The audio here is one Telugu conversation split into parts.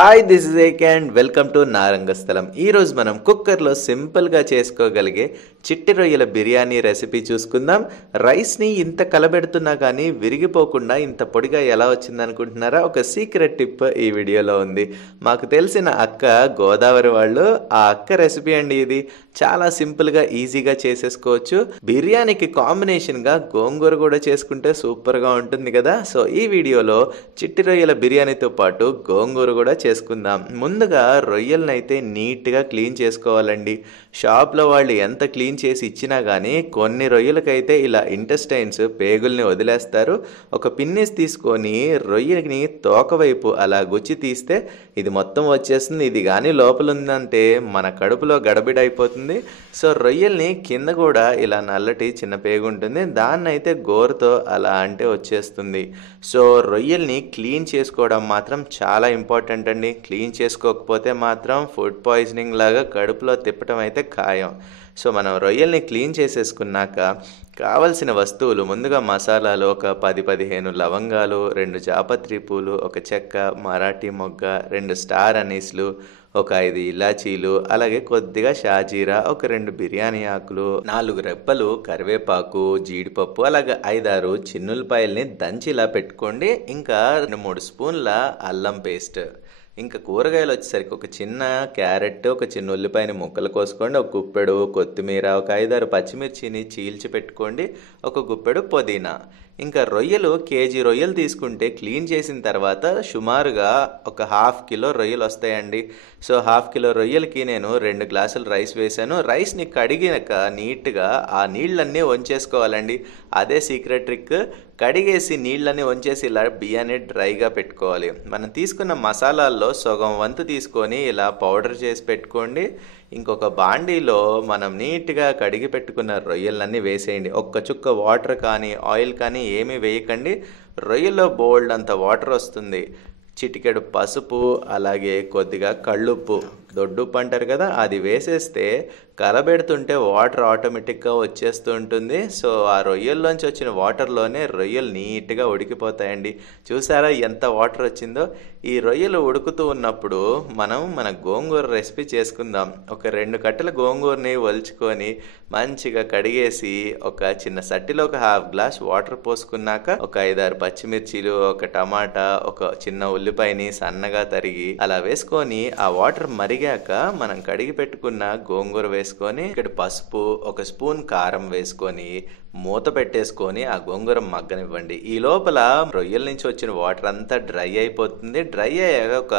Hi this is AK and welcome to Narangasthalam. ఈరోజు మనం కుక్కర్లో సింపుల్గా చేసుకోగలిగే చిట్టి రొయ్యల బిర్యానీ రెసిపీ చూసుకుందాం. రైస్ని ఇంత కలబెడుతున్నా కానీ విరిగిపోకుండా ఇంత పొడిగా ఎలా వచ్చింది అనుకుంటున్నారా? ఒక సీక్రెట్ టిప్ ఈ వీడియోలో ఉంది. మాకు తెలిసిన అక్క గోదావరి వాళ్ళు, ఆ అక్క రెసిపీ అండి ఇది. చాలా సింపుల్గా ఈజీగా చేసేసుకోవచ్చు. బిర్యానీకి కాంబినేషన్గా గోంగూర కూడా చేసుకుంటే సూపర్గా ఉంటుంది కదా. సో ఈ వీడియోలో చిట్టి రొయ్యల బిర్యానీతో పాటు గోంగూర కూడా చేసుకుందాం. ముందుగా రొయ్యలను అయితే నీట్గా క్లీన్ చేసుకోవాలండి. షాప్లో వాళ్ళు ఎంత క్లీన్ చేసి ఇచ్చినా కానీ కొన్ని రొయ్యలకైతే ఇలా ఇంటెస్టైన్స్ పేగుల్ని వదిలేస్తారు. ఒక పిన్నిస్ తీసుకొని రొయ్యని తోకవైపు అలా గుచ్చి తీస్తే ఇది మొత్తం వచ్చేస్తుంది. ఇది కానీ లోపల ఉందంటే మన కడుపులో గడబిడైపోతుంది. సో రొయ్యల్ని కింద కూడా ఇలా నల్లటి చిన్న పేగు ఉంటుంది, దాన్ని అయితే గోరుతో అలా అంటే వచ్చేస్తుంది. సో రొయ్యల్ని క్లీన్ చేసుకోవడం మాత్రం చాలా ఇంపార్టెంట్ అండి. క్లీన్ చేసుకోకపోతే మాత్రం ఫుడ్ పాయిజనింగ్ లాగా కడుపులో తిప్పటం అయితే ఖాయం. సో మనం రొయ్యల్ని క్లీన్ చేసేసుకున్నాక కావలసిన వస్తువులు ముందుగా మసాలాలు ఒక 10-15 లవంగాలు, 2 జాపత్రి పూలు, ఒక చెక్క, మరాఠీ మొగ్గ, 2 స్టార్ అనీస్లు, ఒక 5 ఇలాచీలు, అలాగే కొద్దిగా షాజీరా, ఒక 2 బిర్యానీ ఆకులు, 4 రెబ్బలు కరివేపాకు, జీడిపప్పు, అలాగే 5-6 చిన్నులపాయల్ని దంచి ఇలా పెట్టుకోండి. ఇంకా 2-3 స్పూన్ల అల్లం పేస్ట్. ఇంకా కూరగాయలు వచ్చేసరికి ఒక చిన్న క్యారెట్, ఒక చిన్న ఉల్లిపాయని ముక్కలు కోసుకోండి, ఒక గుప్పెడు కొత్తిమీర, ఒక 5-6 పచ్చిమిర్చిని చీల్చి పెట్టుకోండి, ఒక గుప్పెడు పుదీనా. ఇంకా రొయ్యలు కేజీ రొయ్యలు తీసుకుంటే క్లీన్ చేసిన తర్వాత సుమారుగా ఒక 1/2 కిలో రొయ్యలు వస్తాయండి. సో 1/2 కిలో రొయ్యలకి నేను 2 గ్లాసులు రైస్ వేసాను. రైస్ని కడిగినాక నీట్గా ఆ నీళ్ళన్నీ వంచేసుకోవాలండి. అదే సీక్రెట్ ట్రిక్. కడిగేసి నీళ్ళని వంచేసి ఇలా బియ్యాన్ని డ్రైగా పెట్టుకోవాలి. మనం తీసుకున్న మసాలాల్లో సగం వంతు తీసుకొని ఇలా పౌడర్ చేసి పెట్టుకోండి. ఇంకొక బాండీలో మనం నీట్గా కడిగి పెట్టుకున్న రొయ్యలన్నీ వేసేయండి. ఒక్క చుక్క వాటర్ కానీ ఆయిల్ కానీ ఏమీ వేయకండి. రొయ్యల్లో బోల్డ్ అంత వాటర్ వస్తుంది. చిటికెడు పసుపు, అలాగే కొద్దిగా కళ్ళుప్పు, దొడ్డుప్పు అంటారు కదా, అది వేసేస్తే కలబెడుతుంటే వాటర్ ఆటోమేటిక్గా వచ్చేస్తూ ఉంటుంది. సో ఆ రొయ్యల్లోంచి వచ్చిన వాటర్లోనే రొయ్యలు నీట్గా ఉడికిపోతాయండి. చూసారా ఎంత వాటర్ వచ్చిందో? ఈ రొయ్యలు ఉడుకుతూ ఉన్నప్పుడు మనం మన గోంగూర రెసిపీ చేసుకుందాం. ఒక 2 కట్టల గోంగూరని ఒలుచుకొని మంచిగా కడిగేసి ఒక చిన్న సట్టిలో ఒక 1/2 గ్లాస్ వాటర్ పోసుకున్నాక ఒక 5-6 పచ్చిమిర్చీలు, ఒక టమాటా, ఒక చిన్న ఉల్లిపాయని సన్నగా తరిగి అలా వేసుకొని ఆ వాటర్ మరిగాక మనం కడిగి పెట్టుకున్న గోంగూర వేసుకొని ఇక్కడ పసుపు, ఒక స్పూన్ కారం వేసుకొని మూత పెట్టేసుకొని ఆ గోంగూర మగ్గనివ్వండి. ఈ లోపల రొయ్యల నుంచి వచ్చిన వాటర్ అంతా డ్రై అయిపోతుంది. డ్రై అయ్యాక ఒక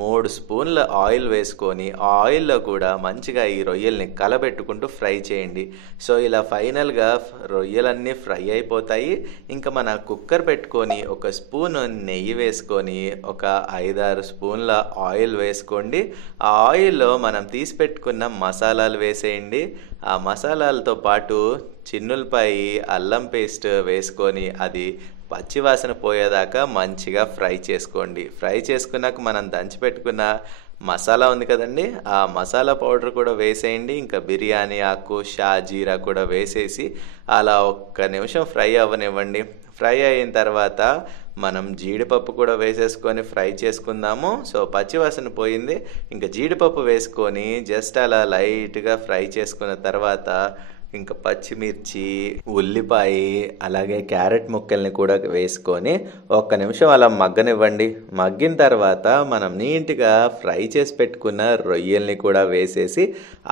3 స్పూన్ల ఆయిల్ వేసుకొని ఆ ఆయిల్లో కూడా మంచిగా ఈ రొయ్యల్ని కలబెట్టుకుంటూ ఫ్రై చేయండి. సో ఇలా ఫైనల్గా రొయ్యలన్నీ ఫ్రై అయిపోతాయి. ఇంకా మన కుక్కర్ పెట్టుకొని ఒక స్పూన్ నెయ్యి వేసుకొని ఒక 5-6 స్పూన్ల ఆయిల్ వేసుకోండి. ఆ ఆయిల్లో మనం తీసి పెట్టుకున్న మసాలాలు వేసేయండి. ఆ మసాలాలతో పాటు చిన్నులపాయి, అల్లం పేస్ట్ వేసుకొని అది పచ్చివాసన పోయేదాకా మంచిగా ఫ్రై చేసుకోండి. ఫ్రై చేసుకున్నాక మనం దంచిపెట్టుకున్న మసాలా ఉంది కదండి, ఆ మసాలా పౌడర్ కూడా వేసేయండి. ఇంకా బిర్యానీ ఆకు, షాజీరా కూడా వేసేసి అలా ఒక్క నిమిషం ఫ్రై అవ్వనివ్వండి. ఫ్రై అయిన తర్వాత మనం జీడిపప్పు కూడా వేసేసుకొని ఫ్రై చేసుకుందాము. సో పచ్చివాసన పోయింది. ఇంకా జీడిపప్పు వేసుకొని జస్ట్ అలా లైట్గా ఫ్రై చేసుకున్న తర్వాత ఇంకా పచ్చిమిర్చి, ఉల్లిపాయ, అలాగే క్యారెట్ ముక్కల్ని కూడా వేసుకొని ఒక్క నిమిషం అలా మగ్గనివ్వండి. మగ్గిన తర్వాత మనం నీట్గా ఫ్రై చేసి పెట్టుకున్న రొయ్యల్ని కూడా వేసేసి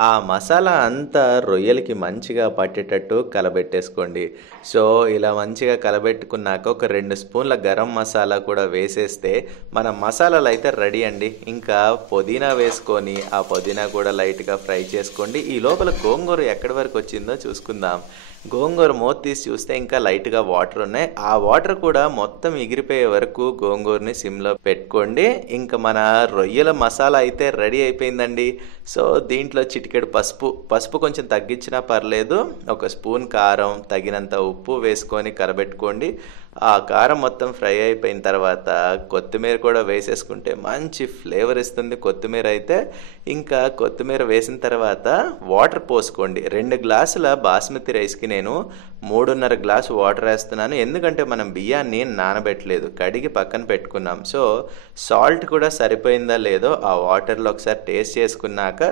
ఆ మసాలా అంతా రొయ్యలకి మంచిగా పట్టేటట్టు కలబెట్టేసుకోండి. సో ఇలా మంచిగా కలబెట్టుకున్నాక ఒక 2 స్పూన్ల గరం మసాలా కూడా వేసేస్తే మన మసాలాలు అయితే రెడీ అండి. ఇంకా పుదీనా వేసుకొని ఆ పుదీనా కూడా లైట్గా ఫ్రై చేసుకోండి. ఈ లోపల గోంగూర ఎక్కడి వరకు వచ్చిందో చూసుకుందాం. గోంగూర మూత తీసి చూస్తే ఇంకా లైట్గా వాటర్ ఉన్నాయి. ఆ వాటర్ కూడా మొత్తం ఎగిరిపోయే వరకు గోంగూరని సిమ్లో పెట్టుకోండి. ఇంకా మన రొయ్యల మసాలా అయితే రెడీ అయిపోయిందండి. సో దీంట్లో చిటికెడు పసుపు కొంచెం తగ్గించినా పర్లేదు, ఒక స్పూన్ కారం, తగినంత ఉప్పు వేసుకొని కలబెట్టుకోండి. ఆ కారం మొత్తం ఫ్రై అయిపోయిన తర్వాత కొత్తిమీర కూడా వేసేసుకుంటే మంచి ఫ్లేవర్ ఇస్తుంది కొత్తిమీర అయితే. ఇంకా కొత్తిమీర వేసిన తర్వాత వాటర్ పోసుకోండి. 2 గ్లాసుల బాస్మతి రైస్కి నేను 3.5 గ్లాసు వాటర్ వేస్తున్నాను. ఎందుకంటే మనం బియ్యాన్ని నానబెట్టలేదు, కడిగి పక్కన పెట్టుకున్నాం. సో సాల్ట్ కూడా సరిపోయిందా లేదో ఆ వాటర్లో ఒకసారి టేస్ట్ చేసుకున్నాక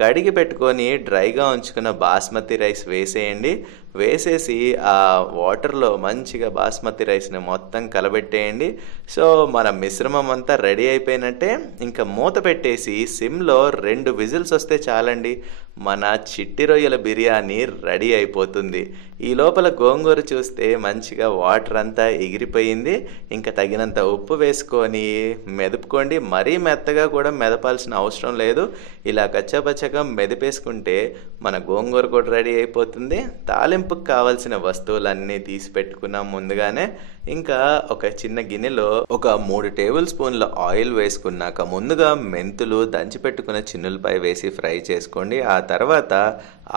కడిగి పెట్టుకొని డ్రైగా ఉంచుకున్న బాస్మతి రైస్ వేసేయండి. వేసేసి ఆ వాటర్లో మంచిగా బాస్మతి రైస్ని మొత్తం కలబెట్టేయండి. సో మన మిశ్రమం అంతా రెడీ అయిపోయినట్టే. ఇంకా మూత పెట్టేసి సిమ్లో 2 విజిల్స్ వస్తే చాలండి, మన చిట్టి రొయ్యల బిర్యానీ రెడీ అయిపోతుంది. ఈ లోపల గోంగూర చూస్తే మంచిగా వాటర్ అంతా ఎగిరిపోయింది. ఇంకా తగినంత ఉప్పు వేసుకొని మెదుపుకోండి. మరీ మెత్తగా కూడా మెదపాల్సిన అవసరం లేదు. ఇలా కచ్చాపచ్చగా మెదిపేసుకుంటే మన గోంగూర కూడా రెడీ అయిపోతుంది. తాలింపుకి కావాల్సిన వస్తువులన్నీ తీసి పెట్టుకున్నాం ముందుగానే. ఇంకా ఒక చిన్న గిన్నెలో ఒక 3 టేబుల్ స్పూన్ల ఆయిల్ వేసుకున్నాక ముందుగా మెంతులు దంచి పెట్టుకున్న చిన్నులపై వేసి ఫ్రై చేసుకోండి. ఆ తర్వాత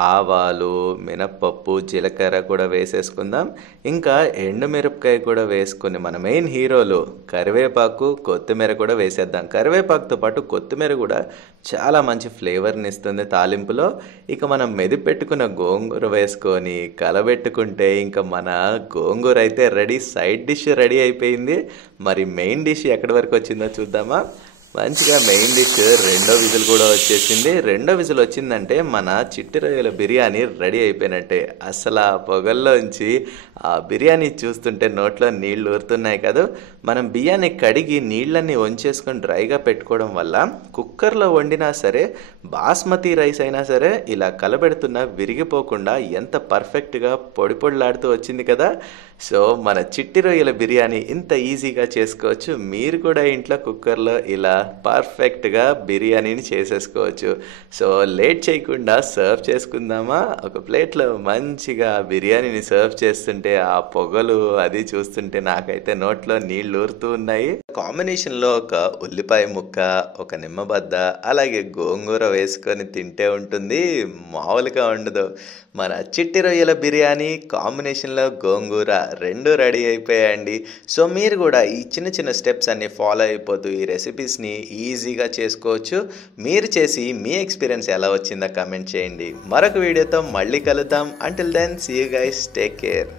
ఆవాలు, మినప్పప్పు, జీలకర్ర కూడా వేసేసుకుందాం. ఇంకా ఎండుమిరపకాయ కూడా వేసుకుని మన మెయిన్ హీరోలు కరివేపాకు, కొత్తిమీర కూడా వేసేద్దాం. కరివేపాకుతో పాటు కొత్తిమీర కూడా చాలా మంచి ఫ్లేవర్ని ఇస్తుంది తాలింపులో. ఇక మనం మెదిపి పెట్టుకున్న గోంగూర వేసుకొని కలబెట్టుకుంటే ఇంకా మన గోంగూర అయితే రెడీ. సైడ్ డిష్ రెడీ అయిపోయింది. మరి మెయిన్ డిష్ ఎక్కడి వరకు వచ్చిందో చూద్దామా. మంచిగా మెయిన్ డిష్ 2వ విజిల్ కూడా వచ్చేసింది. 2వ విజిల్ వచ్చిందంటే మన చిట్టి రొయ్యల బిర్యానీ రెడీ అయిపోయినట్టే. అసలు ఆ పొగల్లోంచి ఆ బిర్యానీ చూస్తుంటే నోట్లో నీళ్లు ఊరుతున్నాయి కదా. మనం బియ్యాన్ని కడిగి నీళ్ళన్నీ వంచేసుకొని డ్రైగా పెట్టుకోవడం వల్ల కుక్కర్లో వండినా సరే, బాస్మతి రైస్ అయినా సరే ఇలా కలబెడుతున్నా విరిగిపోకుండా ఎంత పర్ఫెక్ట్గా పొడి పొడిలాడుతూ వచ్చింది కదా. సో మన చిట్టి రొయ్యల బిర్యానీ ఇంత ఈజీగా చేసుకోవచ్చు. మీరు కూడా ఇంట్లో కుక్కర్లో ఇలా పర్ఫెక్ట్గా బిర్యానీని చేసేసుకోవచ్చు. సో లేట్ చేయకుండా సర్వ్ చేసుకుందామా. ఒక ప్లేట్లో మంచిగా బిర్యానీని సర్వ్ చేస్తుంటే ఆ పొగలు అది చూస్తుంటే నాకైతే నోట్లో నీళ్ళు ఊరుతూ ఉన్నాయి. కాంబినేషన్లో ఒక ఉల్లిపాయ ముక్క, ఒక నిమ్మబద్ద, అలాగే గోంగూర వేసుకొని తింటే ఉంటుంది, మామూలుగా ఉండదు. మన చిట్టి రొయ్యల బిర్యానీ కాంబినేషన్లో గోంగూర 2 రెడీ అయిపోయాయండి. సో మీరు కూడా ఈ చిన్న చిన్న స్టెప్స్ అన్ని ఫాలో అయిపోతూ ఈ రెసిపీస్ని ఈజీగా చేసుకోవచ్చు. మీరు చేసి మీ ఎక్స్పీరియన్స్ ఎలా వచ్చిందో కామెంట్ చేయండి. మరొక వీడియోతో మళ్ళీ కలుద్దాం. Until then see you guys, take care.